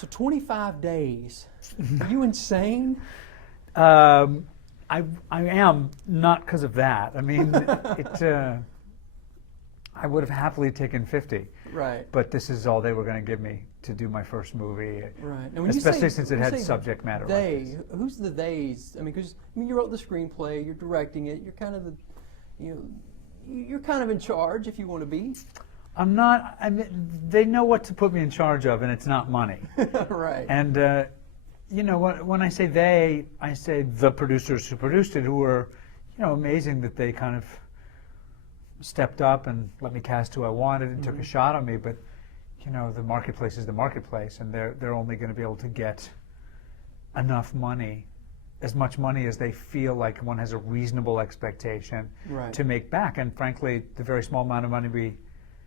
So 25 days. Are you insane? I am, not because of that. I mean, I would have happily taken 50. Right. But this is all they were going to give me to do my first movie. Right. And when especially you say, since it had subject matter. They, like this. who's the theys? I mean, because you wrote the screenplay, you're directing it, you're kind of the, you're kind of in charge if you want to be. I'm not. I mean, they know what to put me in charge of, and it's not money. Right. And when I say they, I say the producers who produced it, who were, amazing that they kind of stepped up and let me cast who I wanted and took a shot on me. But the marketplace is the marketplace, and they're only going to be able to get enough money, as much money as they feel like one has a reasonable expectation to make back. And frankly, the very small amount of money we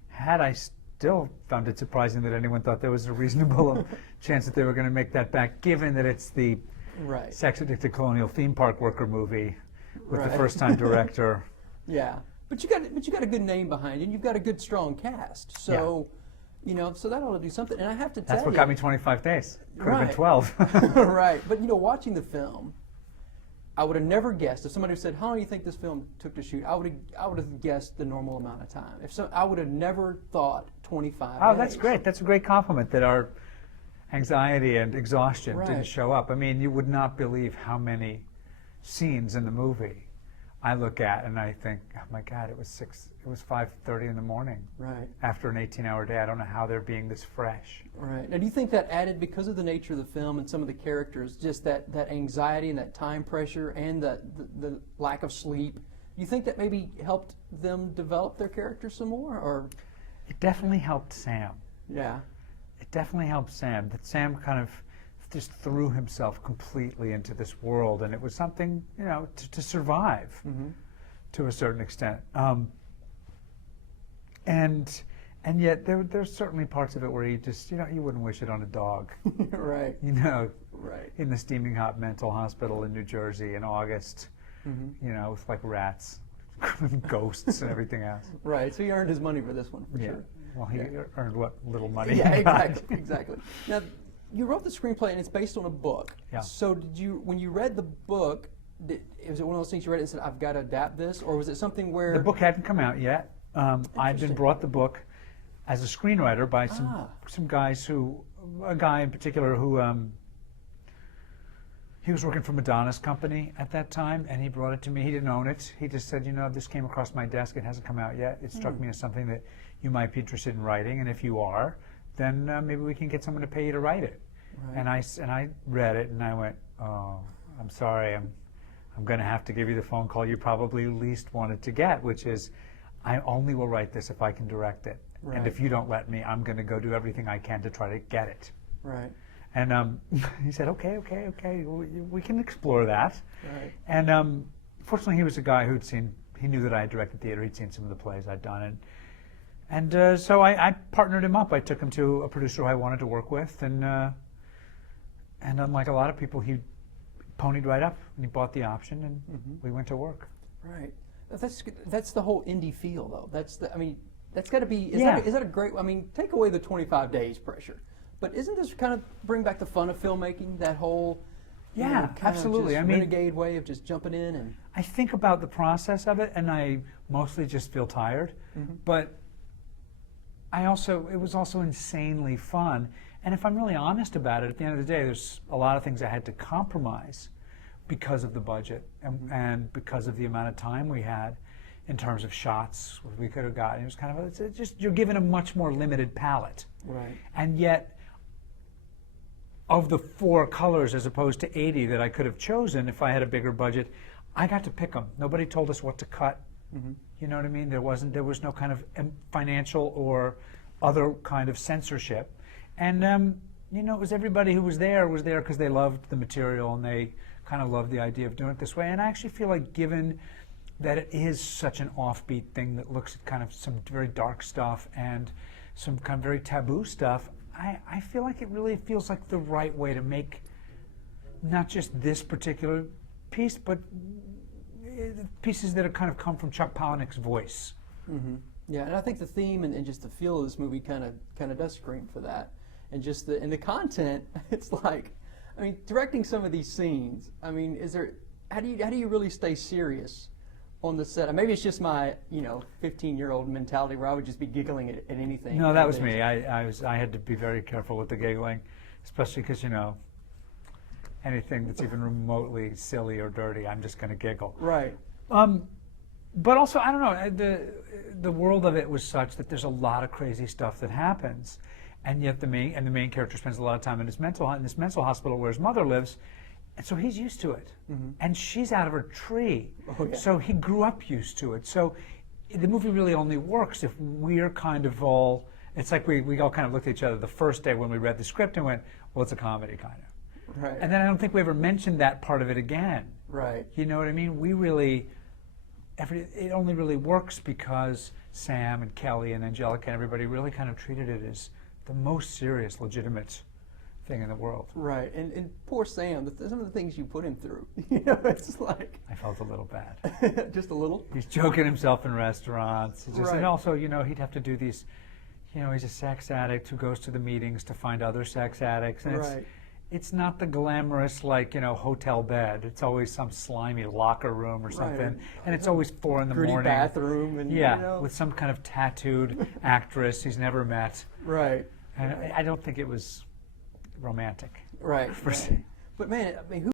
had, I still found it surprising that anyone thought there was a reasonable chance that they were going to make that back, given that it's the sex-addicted colonial theme park worker movie with the first-time director. Yeah, but you got a good name behind you, and you've got a good, strong cast. So, so that ought to do something. And I have to tell you, that's what got me 25 days. Could have been 12. Right, but watching the film, I would have never guessed if somebody said, "How long do you think this film took to shoot?" I would have guessed the normal amount of time. I would have never thought 25 Oh, days. that's great. That's a great compliment that our anxiety and exhaustion didn't show up. I mean, you would not believe how many scenes in the movie I look at and I think, "Oh my God, it was 5:30 in the morning." Right. After an 18-hour day, I don't know how they're being this fresh. Right. Now, do you think that added, because of the nature of the film and some of the characters, just that anxiety and that time pressure and the lack of sleep, do you think that maybe helped them develop their characters some more? Or it definitely helped Sam. Yeah. It definitely helped Sam. That Sam kind of just threw himself completely into this world, and it was something, to survive to a certain extent. And yet there's certainly parts of it where you just, you wouldn't wish it on a dog. Right. Right. In the steaming hot mental hospital in New Jersey in August, with like rats, ghosts and everything else. Right. So he earned his money for this one, for sure. Well, he earned what little money. Yeah, exactly. Exactly. Now, you wrote the screenplay, and it's based on a book. Yeah. So when you read the book, was it one of those things you read it and said, "I've got to adapt this," or was it something where the book hadn't come out yet? I'd been brought the book as a screenwriter by some guys a guy in particular who he was working for Madonna's company at that time, and he brought it to me. He didn't own it. He just said, this came across my desk. It hasn't come out yet. It struck me as something that you might be interested in writing, and if you are, then maybe we can get someone to pay you to write it. Right. And I read it, and I went, "Oh, I'm sorry. I'm going to have to give you the phone call you probably least wanted to get, which is, I only will write this if I can direct it. Right. And if you don't let me, I'm going to go do everything I can to try to get it." Right. And he said, okay, we can explore that. Right. And fortunately, he was a guy he knew that I had directed theater. He'd seen some of the plays I'd done. And so I partnered him up. I took him to a producer who I wanted to work with. And unlike a lot of people, he ponied right up and he bought the option, and we went to work. Right. That's the whole indie feel, though. That's got to be. Is that a great? I mean, take away the 25 days pressure, but isn't this kind of bring back the fun of filmmaking? That whole absolutely. Renegade way of just jumping in. And I think about the process of it, and I mostly just feel tired, but it was also insanely fun. And if I'm really honest about it, at the end of the day, there's a lot of things I had to compromise because of the budget and because of the amount of time we had in terms of shots we could have gotten. It was kind of you're given a much more limited palette. Right. And yet, of the 4 colors as opposed to 80 that I could have chosen if I had a bigger budget, I got to pick them. Nobody told us what to cut. You know what I mean? There was no kind of financial or other kind of censorship. And it was everybody who was there because they loved the material and they kind of loved the idea of doing it this way. And I actually feel like, given that it is such an offbeat thing that looks at kind of some very dark stuff and some kind of very taboo stuff, I feel like it really feels like the right way to make not just this particular piece, but pieces that have kind of come from Chuck Palahniuk's voice. Yeah, and I think the theme and just the feel of this movie kind of does scream for that. and just the content. It's like, I mean, directing some of these scenes. I mean, how do you really stay serious on the set? Maybe it's just my 15-year-old mentality where I would just be giggling at anything. No, that was me. I had to be very careful with the giggling, especially because anything that's even remotely silly or dirty, I'm just going to giggle. Right. But also, I don't know, the world of it was such that there's a lot of crazy stuff that happens, and yet the main character spends a lot of time in this mental hospital where his mother lives, and so he's used to it, and she's out of her tree, so he grew up used to it. So the movie really only works if we're kind of all. It's like we all kind of looked at each other the first day when we read the script and went, well, it's a comedy kind of. Right. And then I don't think we ever mentioned that part of it again. Right. You know what I mean? We really. It only really works because Sam and Kelly and Angelica and everybody really kind of treated it as the most serious, legitimate thing in the world. Right, and poor Sam, some of the things you put him through, it's like... I felt a little bad. Just a little? He's choking himself in restaurants. Right. And also, he'd have to do these, he's a sex addict who goes to the meetings to find other sex addicts. And right. It's not the glamorous, hotel bed. It's always some slimy locker room or something. Right. And it's always 4 in the Gritty morning. bathroom. And, with some kind of tattooed actress he's never met. Right. And I don't think it was romantic. Right. Per se. But man, I mean,